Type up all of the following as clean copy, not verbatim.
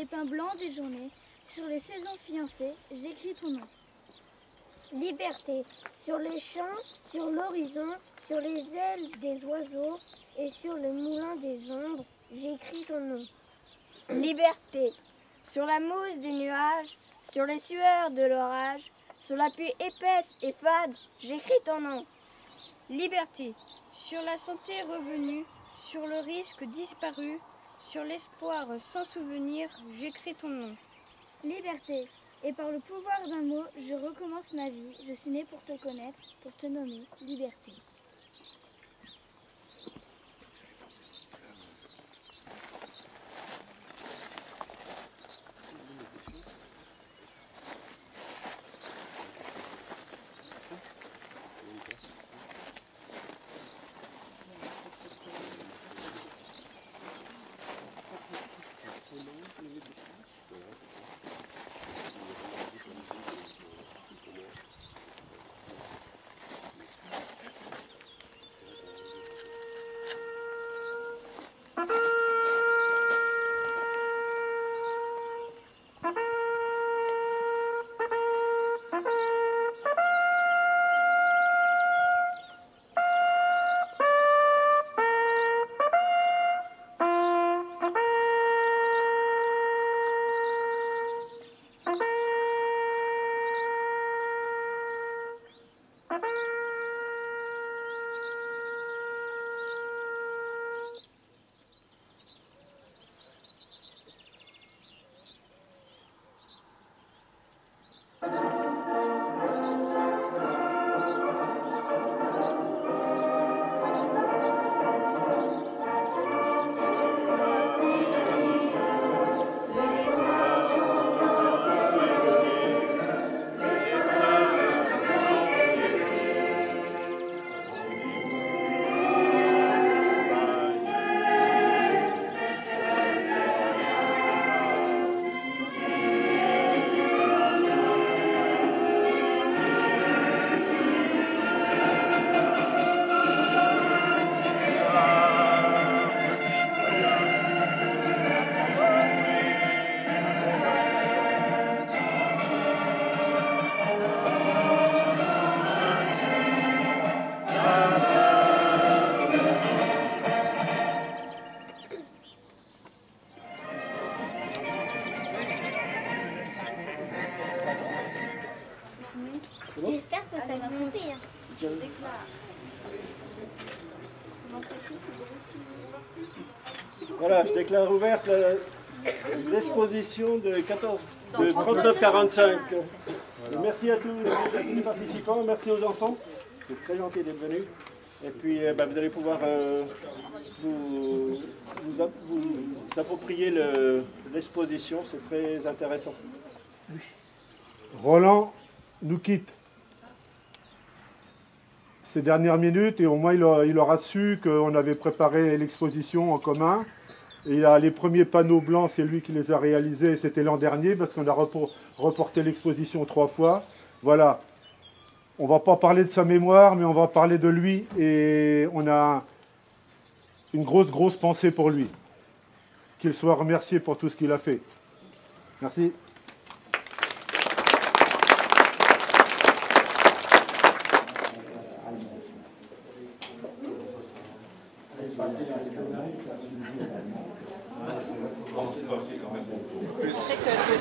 les pins blancs des journées, sur les saisons fiancées, j'écris ton nom. Liberté, sur les champs, sur l'horizon, sur les ailes des oiseaux et sur le moulin des ombres, j'écris ton nom. Liberté, sur la mousse des nuages, sur les sueurs de l'orage, sur la pluie épaisse et fade, j'écris ton nom. Liberté, sur la santé revenue, sur le risque disparu, sur l'espoir sans souvenir, j'écris ton nom. Liberté, et par le pouvoir d'un mot, je recommence ma vie. Je suis né pour te connaître, pour te nommer Liberté. J'espère que ça va monter. Voilà, je déclare ouverte l'exposition de 39-45. Merci à tous les participants, merci aux enfants, c'est très gentil d'être venus. Et puis vous allez pouvoir vous approprier l'exposition, c'est très intéressant. Roland nous quitte ces dernières minutes et au moins il aura su qu'on avait préparé l'exposition en commun. Et les premiers panneaux blancs, c'est lui qui les a réalisés, c'était l'an dernier parce qu'on a reporté l'exposition 3 fois. Voilà, on ne va pas parler de sa mémoire, mais on va parler de lui et on a une grosse pensée pour lui. Qu'il soit remercié pour tout ce qu'il a fait. Merci.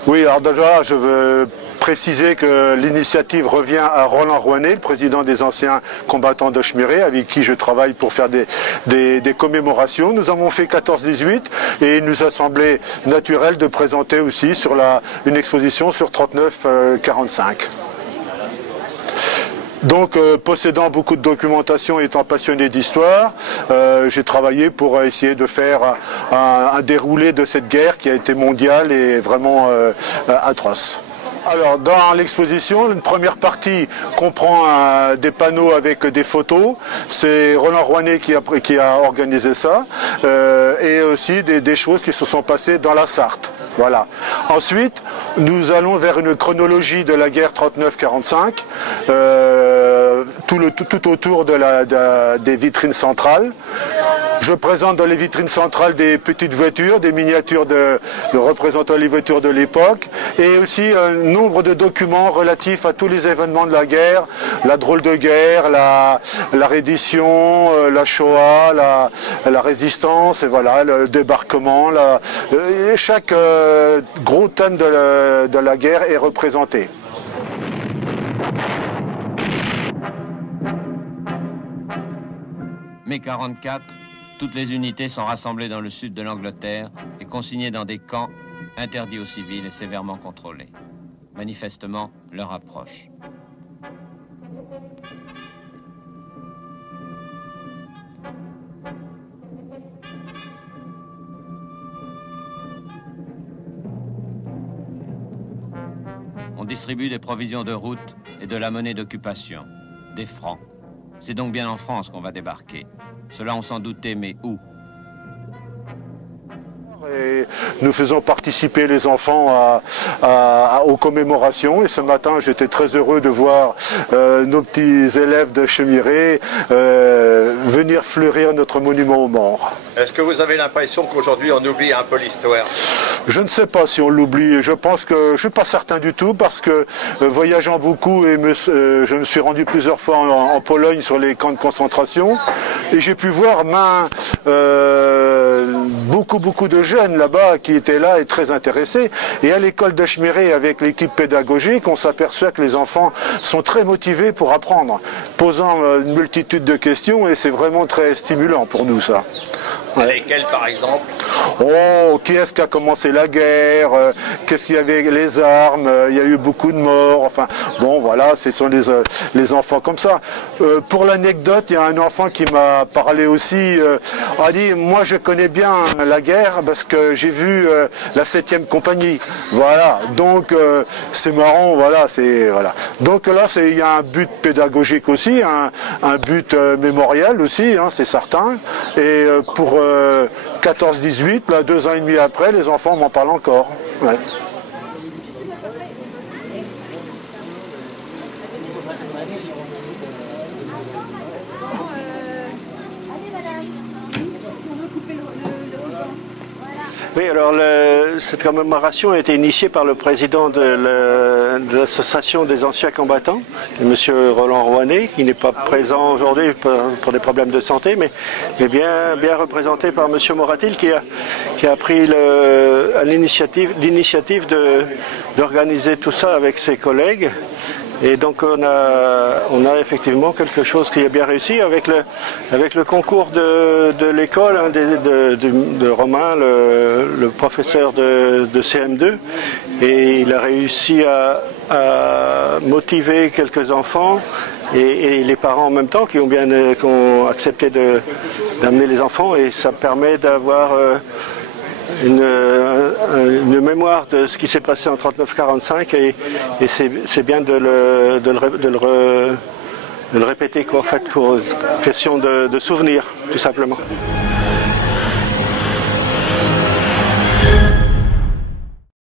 Oui, alors déjà, je veux préciser que l'initiative revient à Roland Rouanet, le président des anciens combattants d'Auchmiré, avec qui je travaille pour faire des commémorations. Nous avons fait 14-18 et il nous a semblé naturel de présenter aussi sur une exposition sur 39-45. Donc, possédant beaucoup de documentation et étant passionné d'histoire, j'ai travaillé pour essayer de faire un déroulé de cette guerre qui a été mondiale et vraiment atroce. Alors, dans l'exposition, une première partie comprend des panneaux avec des photos. C'est Roland Rouanet qui a organisé ça. Et aussi des choses qui se sont passées dans la Sarthe. Voilà. Ensuite, nous allons vers une chronologie de la guerre 39-45, tout autour des vitrines centrales. Je présente dans les vitrines centrales des petites voitures, des miniatures de représentant les voitures de l'époque, et aussi un nombre de documents relatifs à tous les événements de la guerre, la drôle de guerre, la reddition, la Shoah, la résistance, et voilà, le débarquement. Chaque gros thème de la guerre est représenté. Mai 44, toutes les unités sont rassemblées dans le sud de l'Angleterre et consignées dans des camps interdits aux civils et sévèrement contrôlés. Manifestement, l'heure approche. On distribue des provisions de route et de la monnaie d'occupation, des francs. C'est donc bien en France qu'on va débarquer. Cela on s'en doutait, mais où? Et nous faisons participer les enfants aux commémorations, et ce matin j'étais très heureux de voir nos petits élèves de Chemiré venir fleurir notre monument aux morts. Est-ce que vous avez l'impression qu'aujourd'hui on oublie un peu l'histoire? Je ne sais pas si on l'oublie, je pense que je ne suis pas certain du tout, parce que voyageant beaucoup, et je me suis rendu plusieurs fois en Pologne sur les camps de concentration, et j'ai pu voir beaucoup de jeunes là-bas qui étaient là et très intéressés. Et à l'école de Chemiré, avec l'équipe pédagogique, on s'aperçoit que les enfants sont très motivés pour apprendre, posant une multitude de questions, et c'est vraiment très stimulant pour nous, ça. Ouais. Lesquels, par exemple? Oh, qui est-ce qui a commencé la guerre? Qu'est-ce qu'il y avait, les armes? Il y a eu beaucoup de morts. Enfin, bon, voilà, ce sont les enfants comme ça. Pour l'anecdote, il y a un enfant qui m'a parlé aussi, a dit, moi je connais bien la guerre parce que j'ai vu la 7e compagnie. Voilà, donc c'est marrant, voilà, voilà. Donc là, il y a un but pédagogique aussi, un but mémorial aussi, hein, c'est certain. Et pour 14-18, là, 2 ans et demi après, les enfants m'en parlent encore. Ouais. Oui, alors cette commémoration a été initiée par le président de l'association des anciens combattants, M. Roland Rouanet, qui n'est pas présent aujourd'hui pour des problèmes de santé, mais bien représenté par M. Moratil, qui a pris l'initiative d'organiser tout ça avec ses collègues. Et donc on a effectivement quelque chose qui est bien réussi avec le concours de l'école, hein, de Romain, le professeur de CM2, et il a réussi à motiver quelques enfants et les parents en même temps qui ont accepté d'amener les enfants, et ça permet d'avoir une mémoire de ce qui s'est passé en 39-45, et c'est bien de le répéter, quoi, en fait, pour question de souvenir, tout simplement.